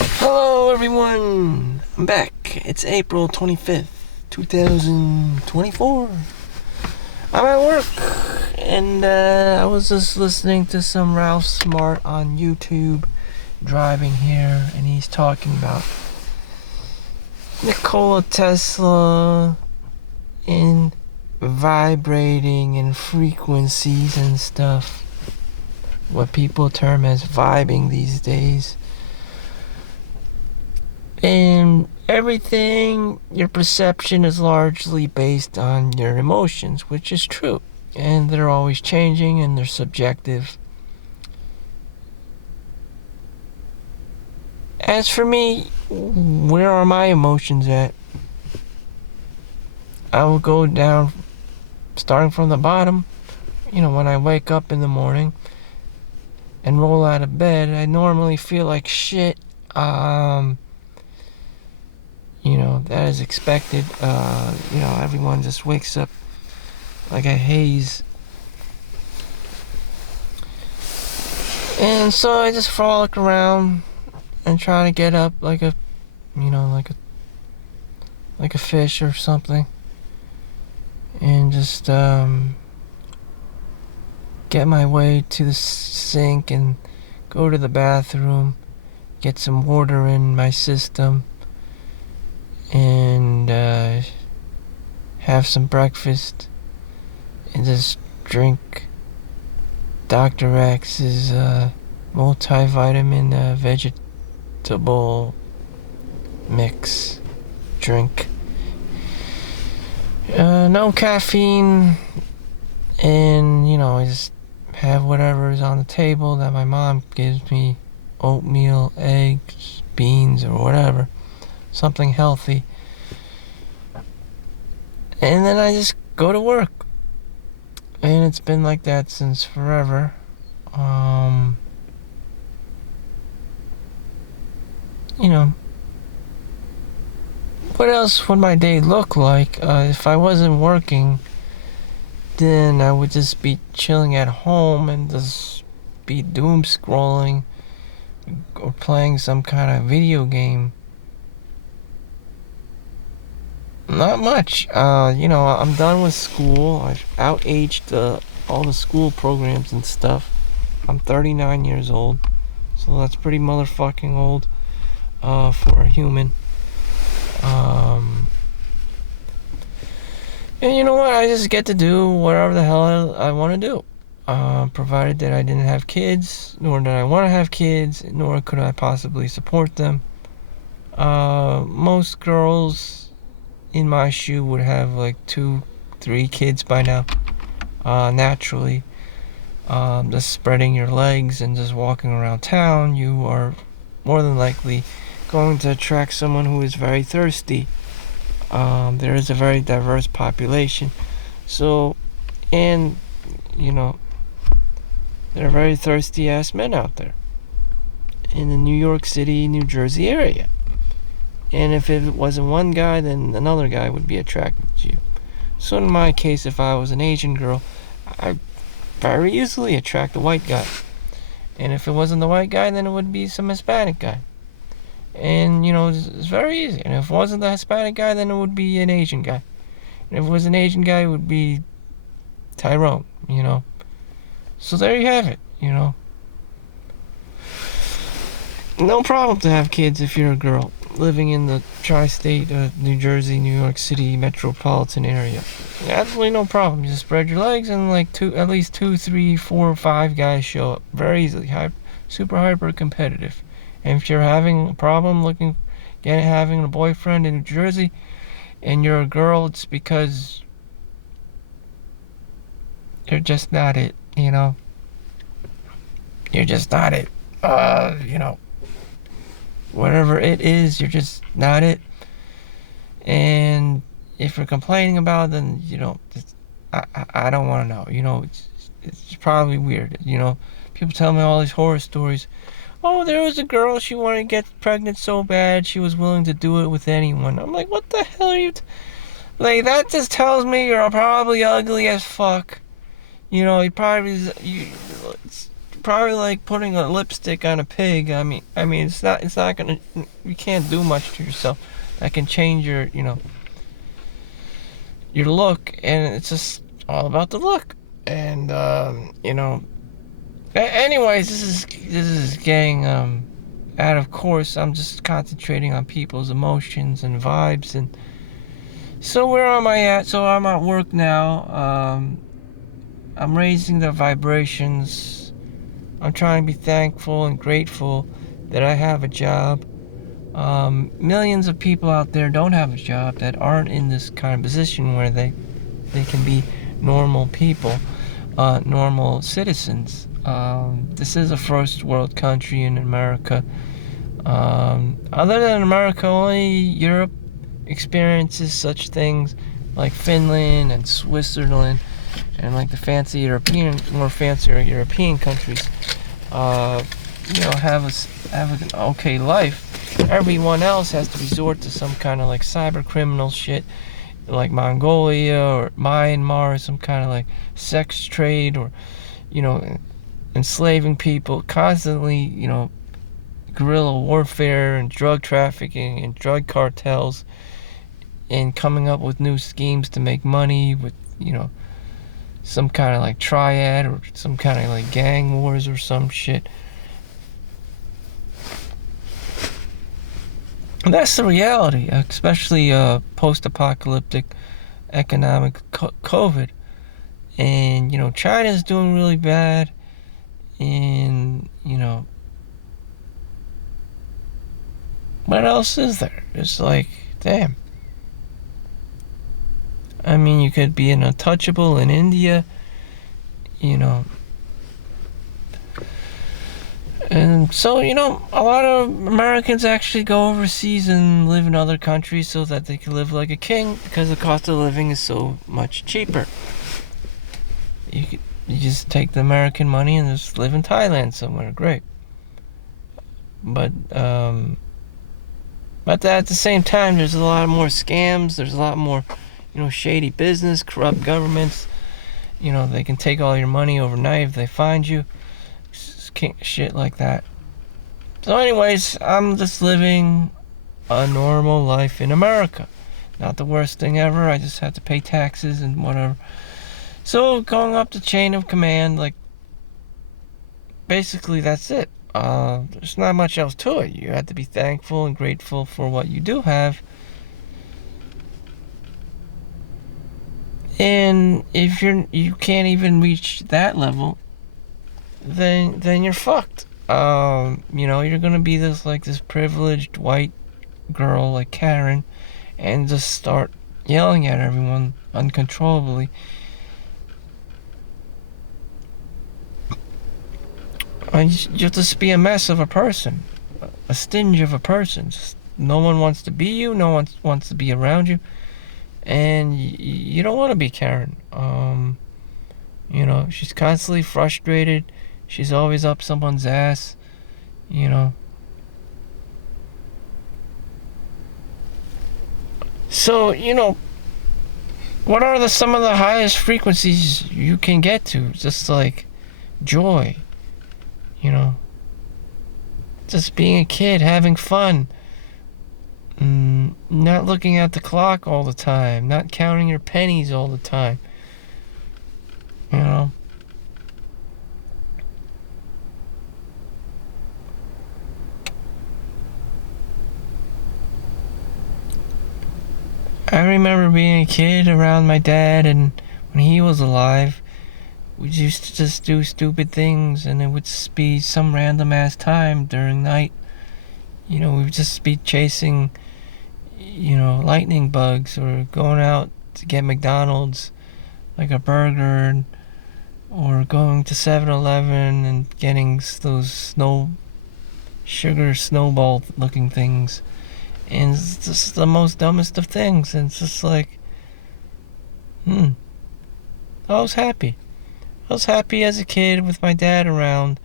Hello everyone! I'm back. It's April 25th, 2024. I'm at work and I was just listening to some Ralph Smart on YouTube driving here, and he's talking about Nikola Tesla and vibrating and frequencies and stuff. What people term as vibing these days. And everything, your perception is largely based on your emotions, which is true. And they're always changing and they're subjective. As for me, where are my emotions at? I will go down, starting from the bottom. When I wake up in the morning and roll out of bed, I normally feel like shit. That is expected. Everyone just wakes up like a haze. And so I just frolic around and try to get up like a fish or something. And just get my way to the sink and go to the bathroom, get some water in my system, and have some breakfast, and just drink Dr. X's multivitamin vegetable mix drink. No caffeine, and I just have whatever is on the table that my mom gives me: oatmeal, eggs, beans, or whatever. Something healthy. And then I just go to work. And it's been like that since forever. What else would my day look like? If I wasn't working, then I would just be chilling at home and just be doom scrolling or playing some kind of video game. Not much. I'm done with school. I've out-aged all the school programs and stuff. I'm 39 years old, so that's pretty motherfucking old for a human. And you know what? I just get to do whatever the hell I want to do. Provided that I didn't have kids, nor did I want to have kids, nor could I possibly support them. Most girls in my shoe would have like 2-3 kids by now, naturally. Just spreading your legs and just walking around town, you are more than likely going to attract someone who is very thirsty. There is a very diverse population, so, and there are very thirsty ass men out there in the New York City, New Jersey area. And if it wasn't one guy, then another guy would be attracted to you. So in my case, if I was an Asian girl, I'd very easily attract a white guy. And if it wasn't the white guy, then it would be some Hispanic guy. And, it's very easy. And if it wasn't the Hispanic guy, then it would be an Asian guy. And if it was an Asian guy, it would be Tyrone, So there you have it, No problem to have kids if you're a girl living in the tri-state, New Jersey, New York City metropolitan area. Absolutely no problem. You just spread your legs and at least 2, 3, 4, 5 guys show up very easily. Super hyper competitive. And if you're having a problem having a boyfriend in New Jersey and you're a girl, it's because you're just not it, You're just not it. Whatever it is, you're just not it. And if you're complaining about it, then I don't want to know. It's probably weird. People tell me all these horror stories. Oh, there was a girl, she wanted to get pregnant so bad she was willing to do it with anyone. I'm like, what the hell are you that just tells me you're probably ugly as fuck. You probably probably like putting a lipstick on a pig. I mean, it's not gonna. You can't do much to yourself that can change your look, and it's just all about the look. And anyways, this is getting out of course. I'm just concentrating on people's emotions and vibes. And so where am I at? So I'm at work now. I'm raising the vibrations. I'm trying to be thankful and grateful that I have a job. Millions of people out there don't have a job, that aren't in this kind of position where they can be normal people, normal citizens. This is a first world country in America. Other than America, only Europe experiences such things like Finland and Switzerland and like the more fancier European countries, have an okay life. Everyone else has to resort to some kind of like cyber criminal shit, like Mongolia or Myanmar, or some kind of like sex trade, or enslaving people constantly, guerrilla warfare and drug trafficking and drug cartels, and coming up with new schemes to make money with, some kind of like triad or some kind of like gang wars or some shit. And that's the reality, especially post-apocalyptic economic COVID. And, China's doing really bad. And, what else is there? It's like, damn. I mean, you could be an untouchable in India, And so, a lot of Americans actually go overseas and live in other countries so that they can live like a king, because the cost of living is so much cheaper. You just take the American money and just live in Thailand somewhere. Great. But at the same time, there's a lot more scams. There's a lot more, shady business, corrupt governments. They can take all your money overnight if they find you. Shit like that. So anyways, I'm just living a normal life in America. Not the worst thing ever. I just have to pay taxes and whatever. So going up the chain of command, like, basically that's it. There's not much else to it. You have to be thankful and grateful for what you do have. And if you can't even reach that level, then you're fucked. You're gonna be this privileged white girl like Karen, and just start yelling at everyone uncontrollably. You'll just be a mess of a person, a stinge of a person. Just, no one wants to be you, no one wants to be around you, and you don't want to be Karen. She's constantly frustrated. She's always up someone's ass, So, what are some of the highest frequencies you can get to? Just like joy, just being a kid, having fun, not looking at the clock all the time, not counting your pennies all the time, I remember being a kid around my dad, and when he was alive, we used to just do stupid things, and it would just be some random ass time during night. We would just be chasing, lightning bugs, or going out to get McDonald's, like a burger, or going to 7-Eleven and getting those sugar snowball looking things. And it's just the most dumbest of things. And it's just like, I was happy. I was happy as a kid with my dad around,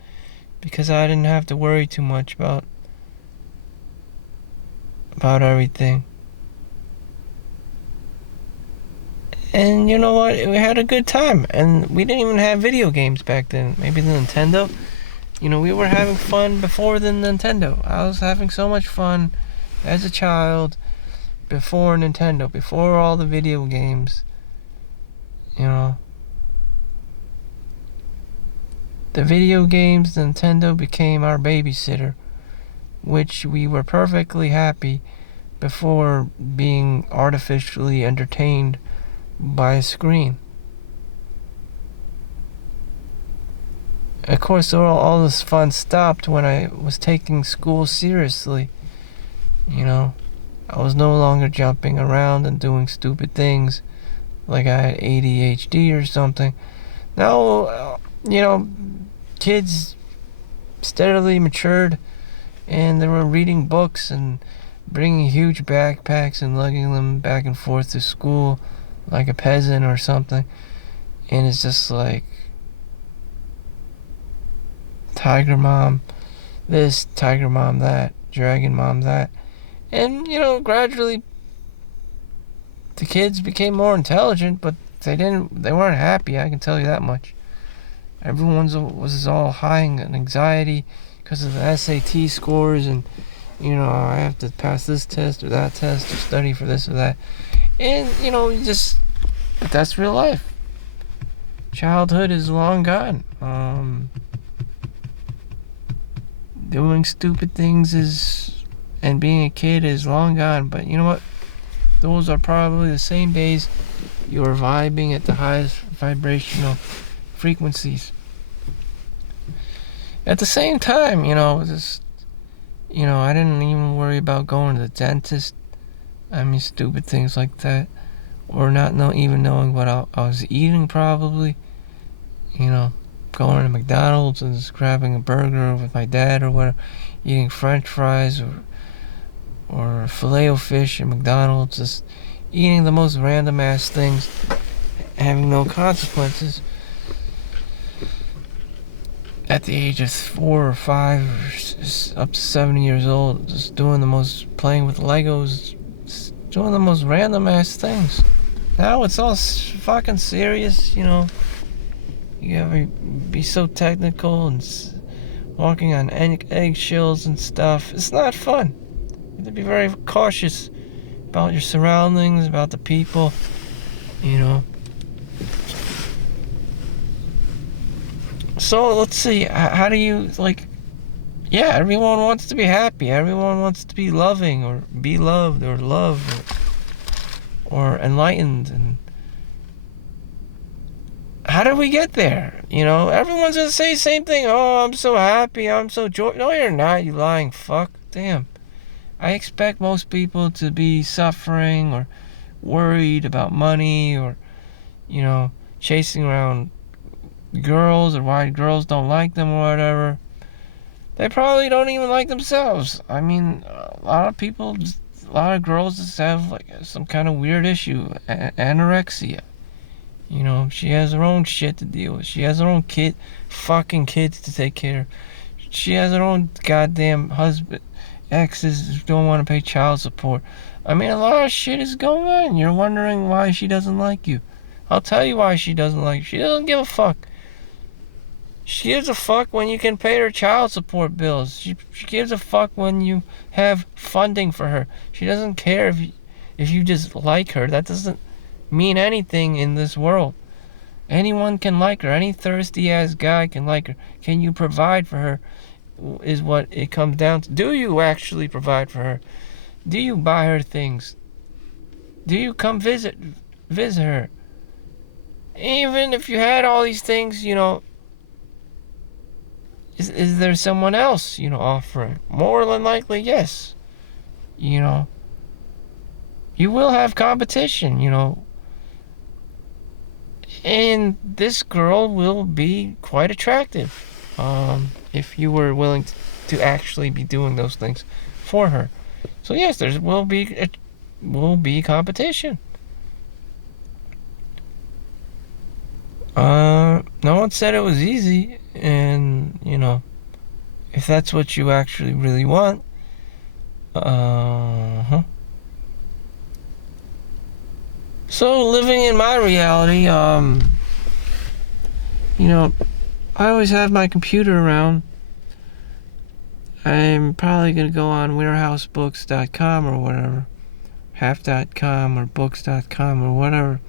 because I didn't have to worry too much about everything. And you know what? We had a good time. And we didn't even have video games back then. Maybe the Nintendo. We were having fun before the Nintendo. I was having so much fun as a child before Nintendo, before all the video games. The video games, Nintendo became our babysitter, which we were perfectly happy before being artificially entertained by a screen. Of course, all this fun stopped when I was taking school seriously. I was no longer jumping around and doing stupid things like I had ADHD or something. Now, kids steadily matured, and they were reading books and bringing huge backpacks and lugging them back and forth to school like a peasant or something. And it's just like, Tiger Mom this, Tiger Mom that, Dragon Mom that. And, gradually the kids became more intelligent, but they weren't happy, I can tell you that much. Everyone was all high in anxiety because of the SAT scores, and I have to pass this test or that test or study for this or that. And but that's real life. Childhood is long gone. Doing stupid things and being a kid is long gone, but you know what? Those are probably the same days you were vibing at the highest vibrational frequencies. At the same time, I didn't even worry about going to the dentist. Stupid things like that. Or not even knowing what I was eating, probably. Going to McDonald's and just grabbing a burger with my dad or whatever. Eating French fries or Filet-O-Fish at McDonald's. Just eating the most random ass things. Having no consequences. At the age of 4 or 5 or up to 7 years old, just playing with Legos, just doing the most random ass things. Now it's all fucking serious, You gotta be so technical and walking on eggshells and stuff. It's not fun. You have to be very cautious about your surroundings, about the people, So let's see, how do you, everyone wants to be happy. Everyone wants to be loving or be loved or loved or enlightened. And how did we get there? Everyone's going to say the same thing. Oh, I'm so happy. I'm so joyful. No, you're not, you lying fuck. Damn. I expect most people to be suffering or worried about money or, chasing around girls or why girls don't like them or whatever. They probably don't even like themselves. A lot of girls just have some kind of weird issue, anorexia. She has her own shit to deal with. She has her own fucking kids to take care of. She has her own goddamn husband, exes who don't want to pay child support. A lot of shit is going on. You're wondering why she doesn't like you. I'll tell you why she doesn't like you. She doesn't give a fuck. She gives a fuck when you can pay her child support bills. She gives a fuck when you have funding for her. She doesn't care if you just like her. That doesn't mean anything in this world. Anyone can like her. Any thirsty ass guy can like her. Can you provide for her is what it comes down to. Do you actually provide for her? Do you buy her things? Do you come visit her? Even if you had all these things, is there someone else, offering? More than likely, yes. You will have competition, and this girl will be quite attractive, if you were willing to actually be doing those things for her. So yes, there will be competition. No one said it was easy, and if that's what you actually really want, So living in my reality, I always have my computer around, I'm probably going to go on warehousebooks.com or whatever, half.com or books.com or whatever,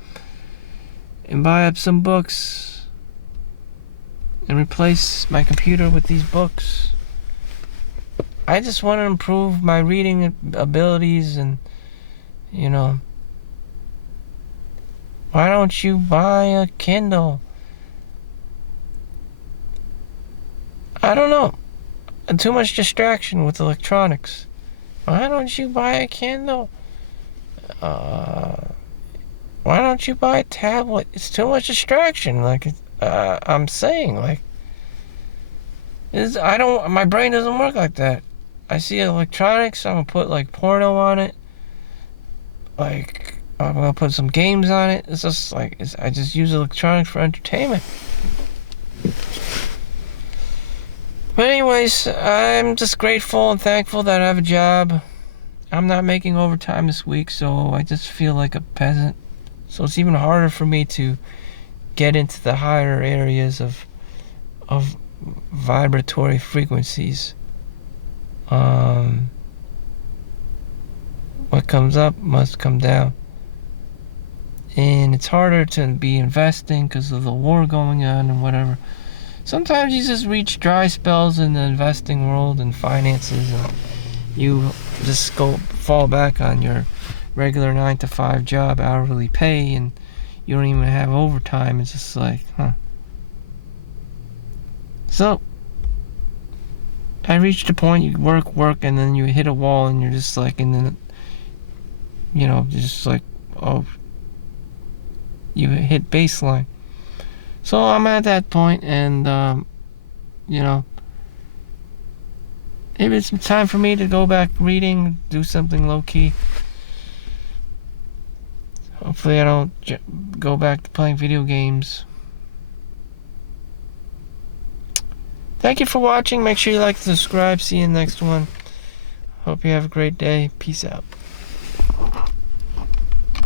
and buy up some books and replace my computer with these books. I just want to improve my reading abilities, and, you know, why don't you buy a Kindle? I don't know. Too much distraction with electronics. Why don't you buy a Kindle? Why don't you buy a tablet? It's too much distraction. Like, I'm saying, like, my brain doesn't work like that. I see electronics, I'm gonna put, like, porno on it. Like, I'm gonna put some games on it. It's just, like, I just use electronics for entertainment. But anyways, I'm just grateful and thankful that I have a job. I'm not making overtime this week, so I just feel like a peasant. So it's even harder for me to get into the higher areas of vibratory frequencies. What comes up must come down. And it's harder to be investing because of the war going on and whatever. Sometimes you just reach dry spells in the investing world and finances, and you just fall back on your regular 9-to-5 job, hourly pay, and you don't even have overtime. It's just like, huh. So I reached a point, you work, and then you hit a wall, and you're just like, and then, you know, just like, oh, you hit baseline. So I'm at that point, and, you know, maybe it's time for me to go back reading, do something low-key. Hopefully I don't go back to playing video games. Thank you for watching. Make sure you like and subscribe. See you in the next one. Hope you have a great day. Peace out.